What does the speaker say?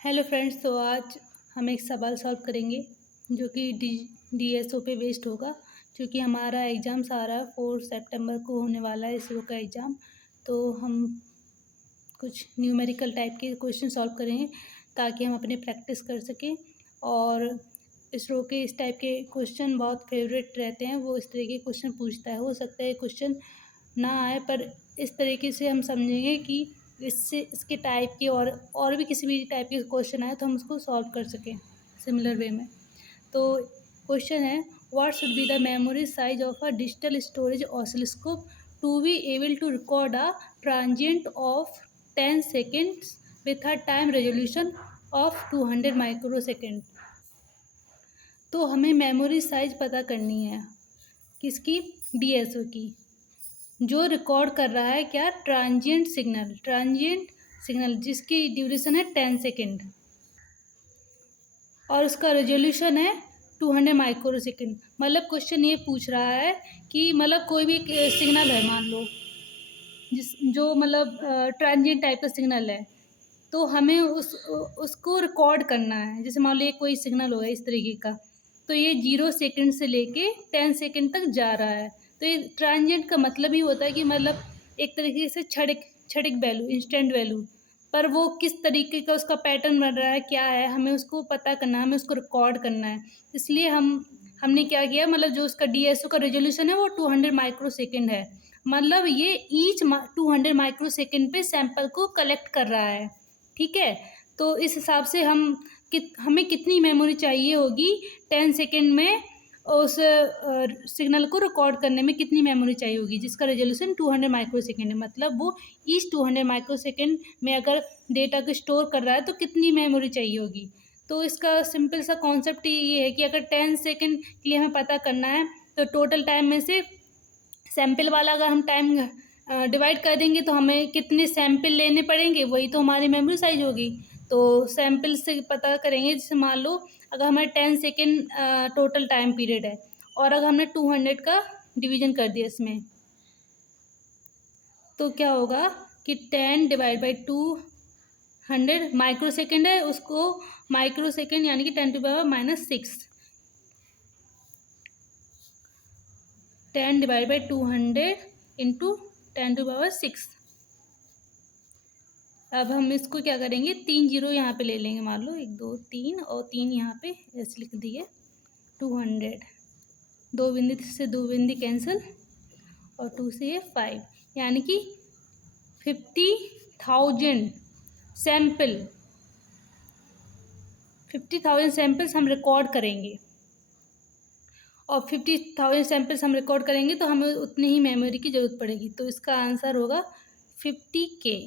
Hello friends, तो आज हम एक सवाल सॉल्व करेंगे जो कि डीएसओ पे बेस्ड होगा। क्योंकि हमारा एग्ज़ाम्स आ रहा है 4 सितंबर को होने वाला है इसरो का एग्ज़ाम। तो हम कुछ न्यूमेरिकल टाइप के क्वेश्चन सॉल्व करेंगे ताकि हम अपने प्रैक्टिस कर सकें। और इसरो के इस टाइप के क्वेश्चन बहुत फेवरेट रहते हैं, वो इस तरह के क्वेश्चन पूछता है। हो सकता है क्वेश्चन ना आए, पर इस तरीके से हम समझेंगे कि इससे इसके टाइप के और भी किसी भी टाइप के क्वेश्चन आए तो हम उसको सॉल्व कर सकें सिमिलर वे में। तो क्वेश्चन है, what should be the memory size of a digital storage oscilloscope to be able to record a transient of 10 seconds with a time resolution of 200 microsecond. तो हमें मेमोरी साइज पता करनी है किसकी, DSO की, जो रिकॉर्ड कर रहा है क्या, ट्रांजिएंट सिग्नल जिसकी ड्यूरेशन है 10 सेकेंड और उसका रेजोल्यूशन है 200 माइक्रोसेकेंड। मतलब क्वेश्चन ये पूछ रहा है कि मतलब कोई भी सिग्नल है, मान लो जो मतलब ट्रांजिएंट टाइप का सिग्नल है, तो हमें उसको रिकॉर्ड करना है। जैसे मान लो ये कोई सिग्नल होगा इस तरीके का, तो ये 0 सेकेंड से लेके 10 सेकेंड तक जा रहा है। तो ये ट्रांजिएंट का मतलब ही होता है कि मतलब एक तरीके से क्षणिक वैल्यू, इंस्टेंट वैल्यू, पर वो किस तरीके का उसका पैटर्न बन रहा है, क्या है, हमें उसको पता करना है, हमें उसको रिकॉर्ड करना है। इसलिए हमने क्या किया, मतलब जो उसका डीएसओ का रेजोल्यूशन है वो 200 माइक्रोसेकेंड है। मतलब ये ईच 200 माइक्रोसेकेंड पे सैंपल को कलेक्ट कर रहा है। ठीक है, तो इस हिसाब से हमें कितनी मेमोरी चाहिए होगी 10 सेकेंड में, उस सिग्नल को रिकॉर्ड करने में कितनी मेमोरी चाहिए होगी जिसका रेजोल्यूशन 200 माइक्रोसेकेंड है। मतलब वो ईच 200 माइक्रोसेकेंड में अगर डेटा को स्टोर कर रहा है तो कितनी मेमोरी चाहिए होगी। तो इसका सिंपल सा कॉन्सेप्ट ये है कि अगर 10 सेकेंड के लिए हमें पता करना है तो टोटल टाइम में से सैंपल वाला अगर हम टाइम डिवाइड कर देंगे तो हमें कितने सैंपल लेने पड़ेंगे, वही तो हमारी मेमोरी साइज होगी। तो सैंपल से पता करेंगे, जैसे मान लो अगर हमारे 10 सेकेंड टोटल टाइम पीरियड है और अगर हमने 200 का डिवीजन कर दिया इसमें, तो क्या होगा कि 10 डिवाइड बाई 200 माइक्रो सेकेंड है, उसको माइक्रो सेकेंड यानी कि 10⁻⁻⁶, 10 डिवाइड बाई 200 इंटू 10⁻⁶। अब हम इसको क्या करेंगे, 3 जीरो यहाँ पे ले लेंगे, मान लो 1 2 3 और 3 यहाँ पे ऐसे लिख दिए। 200, 2 बिंदी से 2 बिंदी कैंसिल और 2 से ये 5, यानी कि 50,000 सैंपल, 50,000 सैंपल्स हम रिकॉर्ड करेंगे। और 50,000 सैंपल्स हम रिकॉर्ड करेंगे तो हमें उतनी ही मेमोरी की ज़रूरत पड़ेगी। तो इसका आंसर होगा 50K।